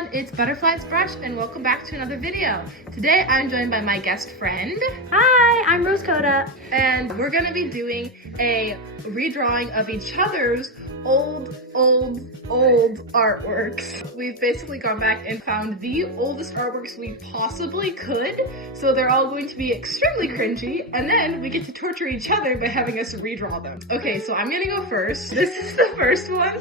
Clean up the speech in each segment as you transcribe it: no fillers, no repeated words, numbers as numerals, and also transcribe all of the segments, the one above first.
everyone, it's Butterflies Brush and welcome back to another video. Today I'm joined by my guest friend. Hi, I'm Rose Coda. And we're gonna be doing a redrawing of each other's old artworks. We've basically gone back and found the oldest artworks we possibly could, so they're all going to be extremely cringy, and then we get to torture each other by having us redraw them. Okay, so I'm gonna go first. This is the first one.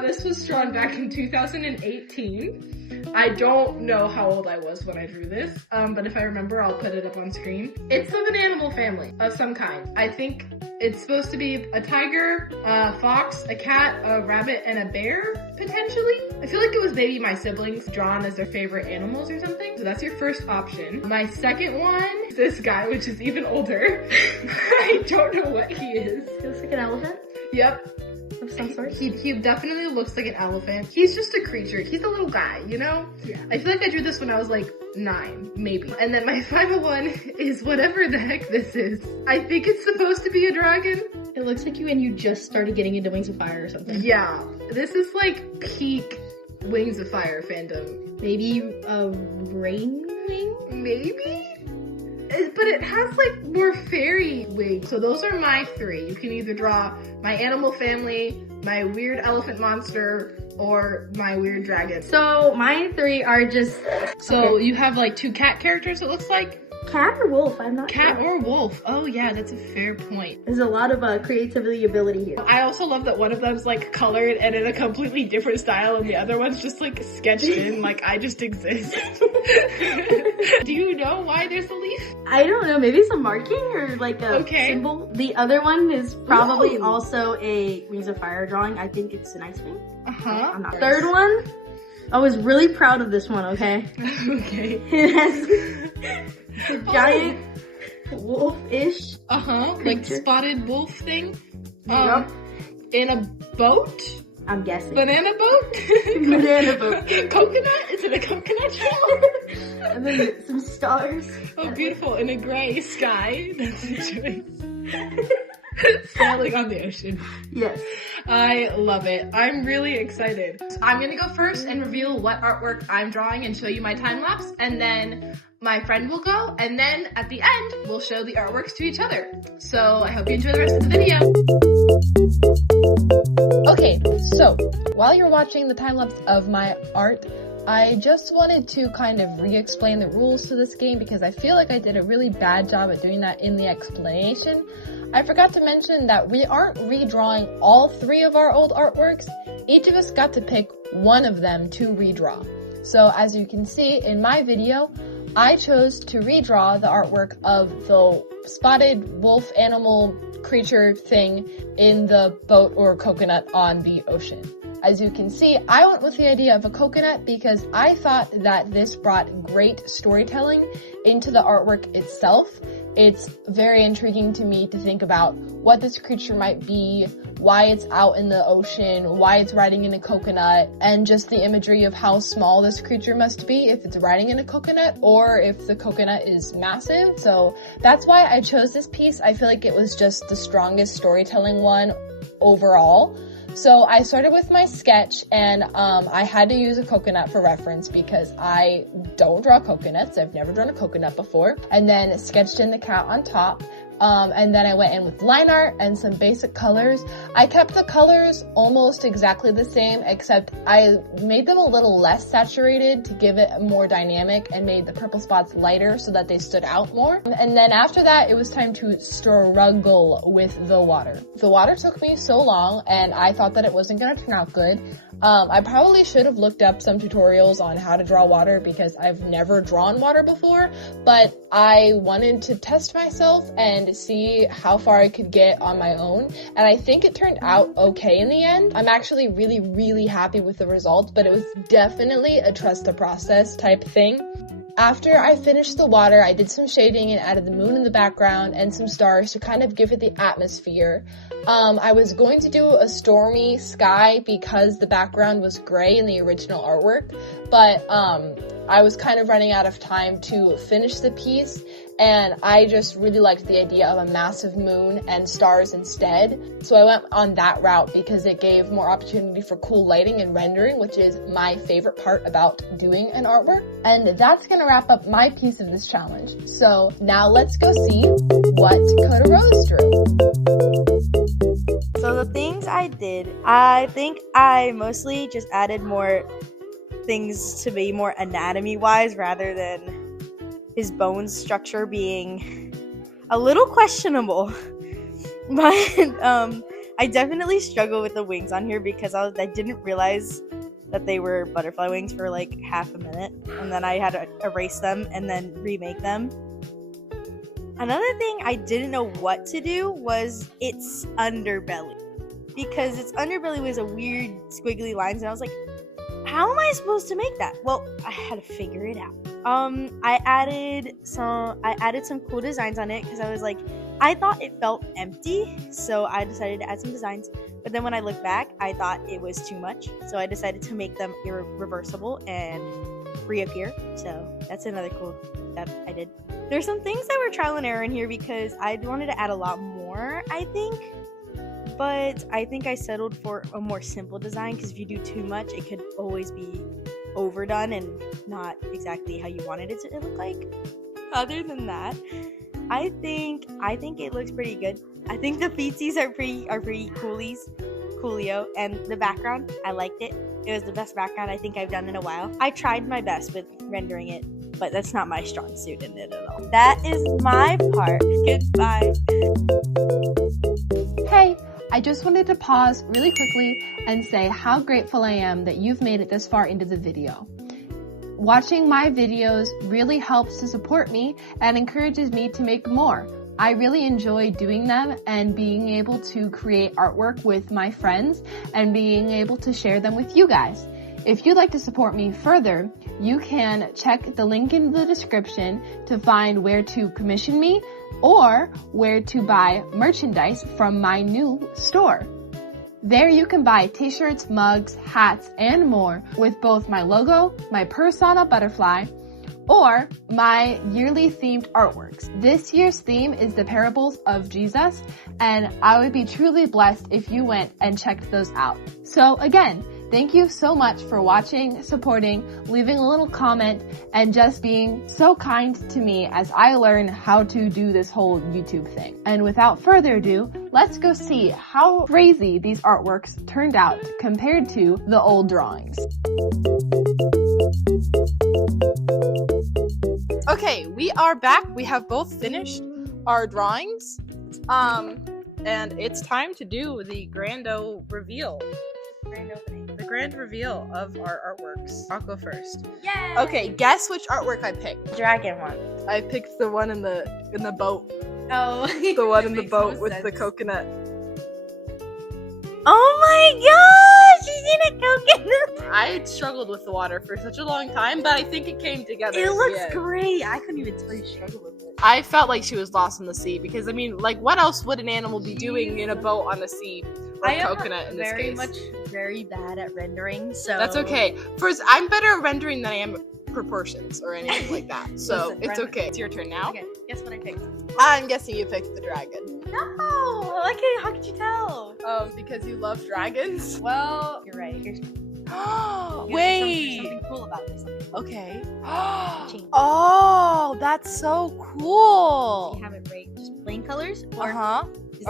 This was drawn back in 2018. I don't know how old I was when I drew this, but if I remember, I'll put it up on screen. It's of an animal family of some kind. I think it's supposed to be a tiger, a fox, a cat, a rabbit, and a bear, potentially. I feel like it was maybe my siblings drawn as their favorite animals or something. So that's your first option. My second one is this guy, which is even older. I don't know what he is. He looks like an elephant Yep. of some sort. He definitely looks like an elephant. He's just a creature. He's a little guy, you know? Yeah. I feel like I drew this when I was like 9, maybe. And then my final one is whatever the heck this is. I think it's supposed to be a dragon. It looks like you and you just started getting into Wings of Fire or something. Yeah. This is like peak Wings of Fire fandom. Maybe a rain wing? Maybe? But it has like more fairy wings. So those are my 3. You can either draw my animal family, my weird elephant monster, or my weird dragon. So my 3 are just... So you have like 2 cat characters, it looks like? Cat or wolf? I'm not Cat sure. or wolf. Oh yeah, that's a fair point. There's a lot of creativity ability here. I also love that one of them's like colored and in a completely different style and the other one's just like sketched in like I just exist. Do you know why there's a leaf? I don't know, maybe it's a marking or like a symbol. The other one is probably also a Wings of Fire drawing. I think it's an ice wing. Uh-huh. I'm not. Third one, I was really proud of this one, okay? Okay. It has a giant wolf-ish. Like spotted wolf thing. Yep. In a boat? I'm guessing. Banana boat? Banana boat. Coconut? Is it a coconut shell? And then some stars. Oh, beautiful. In a gray sky. That's a choice. Sailing on the ocean. Yes. I love it. I'm really excited. I'm gonna go first and reveal what artwork I'm drawing and show you my time lapse, and then my friend will go, and then at the end, we'll show the artworks to each other. So I hope you enjoy the rest of the video. Okay, so while you're watching the time lapse of my art, I just wanted to kind of re-explain the rules to this game because I feel like I did a really bad job at doing that in the explanation. I forgot to mention that we aren't redrawing all 3 of our old artworks. Each of us got to pick one of them to redraw. So as you can see in my video, I chose to redraw the artwork of the spotted wolf animal creature thing in the boat or coconut on the ocean. As you can see, I went with the idea of a coconut because I thought that this brought great storytelling into the artwork itself. It's very intriguing to me to think about what this creature might be, why it's out in the ocean, why it's riding in a coconut, and just the imagery of how small this creature must be if it's riding in a coconut or if the coconut is massive. So that's why I chose this piece. I feel like it was just the strongest storytelling one overall. So I started with my sketch and I had to use a coconut for reference because I don't draw coconuts. I've never drawn a coconut before. And then sketched in the cat on top. And then I went in with line art and some basic colors. I kept the colors almost exactly the same, except I made them a little less saturated to give it more dynamic and made the purple spots lighter so that they stood out more. And then after that, it was time to struggle with the water. The water took me so long and I thought that it wasn't gonna turn out good. I probably should have looked up some tutorials on how to draw water because I've never drawn water before, but I wanted to test myself and see how far I could get on my own, and I think it turned out okay in the end. I'm actually really happy with the result, but it was definitely a trust the process type thing. After I finished the water, I did some shading and added the moon in the background and some stars to kind of give it the atmosphere. I was going to do a stormy sky because the background was gray in the original artwork, but I was kind of running out of time to finish the piece, and I just really liked the idea of a massive moon and stars instead. So I went on that route because it gave more opportunity for cool lighting and rendering, which is my favorite part about doing an artwork. And that's gonna wrap up my piece of this challenge. So now let's go see what Coda Rose drew. So the things I did, I think I mostly just added more things to be more anatomy-wise rather than his bone structure being a little questionable. But I definitely struggle with the wings on here because I didn't realize that they were butterfly wings for like half a minute, and then I had to erase them and then remake them. Another thing I didn't know what to do was its underbelly, because its underbelly was a weird squiggly lines, and I was like, how am I supposed to make that? Well, I had to figure it out. I added some cool designs on it because I was like, I thought it felt empty, so I decided to add some designs. But then when I look back, I thought it was too much, so I decided to make them reversible and reappear. So that's another cool step I did. There's some things that were trial and error in here because I wanted to add a lot more, I think. But I think I settled for a more simple design because if you do too much, it could always be overdone and not exactly how you wanted it to look like. Other than that, I think it looks pretty good. I think the feetsies are pretty coolio, and the background, I liked it. It was the best background I think I've done in a while. I tried my best with rendering it, but that's not my strong suit in it at all. That is my part. Goodbye. Hey, I just wanted to pause really quickly and say how grateful I am that you've made it this far into the video. Watching my videos really helps to support me and encourages me to make more. I really enjoy doing them and being able to create artwork with my friends and being able to share them with you guys. If you'd like to support me further, you can check the link in the description to find where to commission me or where to buy merchandise from my new store. There you can buy t-shirts, mugs, hats, and more with both my logo, my persona butterfly, or my yearly themed artworks. This year's theme is the parables of Jesus, and I would be truly blessed if you went and checked those out. So again, thank you so much for watching, supporting, leaving a little comment, and just being so kind to me as I learn how to do this whole YouTube thing. And without further ado, let's go see how crazy these artworks turned out compared to the old drawings. Okay, we are back. We have both finished our drawings. And it's time to do the grand reveal. The grand reveal of our artworks. I'll go first. Yay! Okay, guess which artwork I picked. Dragon one. I picked the one in the boat. Oh. The one in the boat with the coconut. Oh my gosh! She's in a coconut! I struggled with the water for such a long time, but I think it came together. It looks great. I couldn't even tell you struggled with it. I felt like she was lost in the sea because, I mean, like, what else would an animal be doing in a boat on the sea? Or coconut in this case. Very bad at rendering, so that's okay. First, I'm better at rendering than I am at proportions or anything like that. So Listen, it's okay. It's your turn now. Okay, guess what I picked? I'm guessing you picked the dragon. No! Okay, how could you tell? Because you love dragons. Well, you're right. Here's wait. There's something cool about this. Okay. Oh, that's so cool. You have it right, just plain colors, or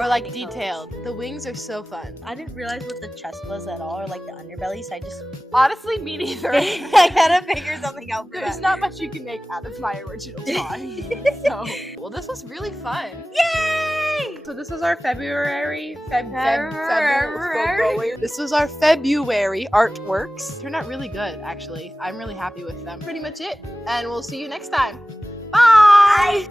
like detailed. The wings are so fun. I didn't realize what the chest was at all, or like the underbelly, so I just honestly, me neither. I gotta figure something out for There's not much you can make out of my original drawing. So, well, this was really fun. Yay! So this was our February. This was our February artworks. Turned out really good, actually. I'm really happy with them. Pretty much it, and we'll see you next time. Bye.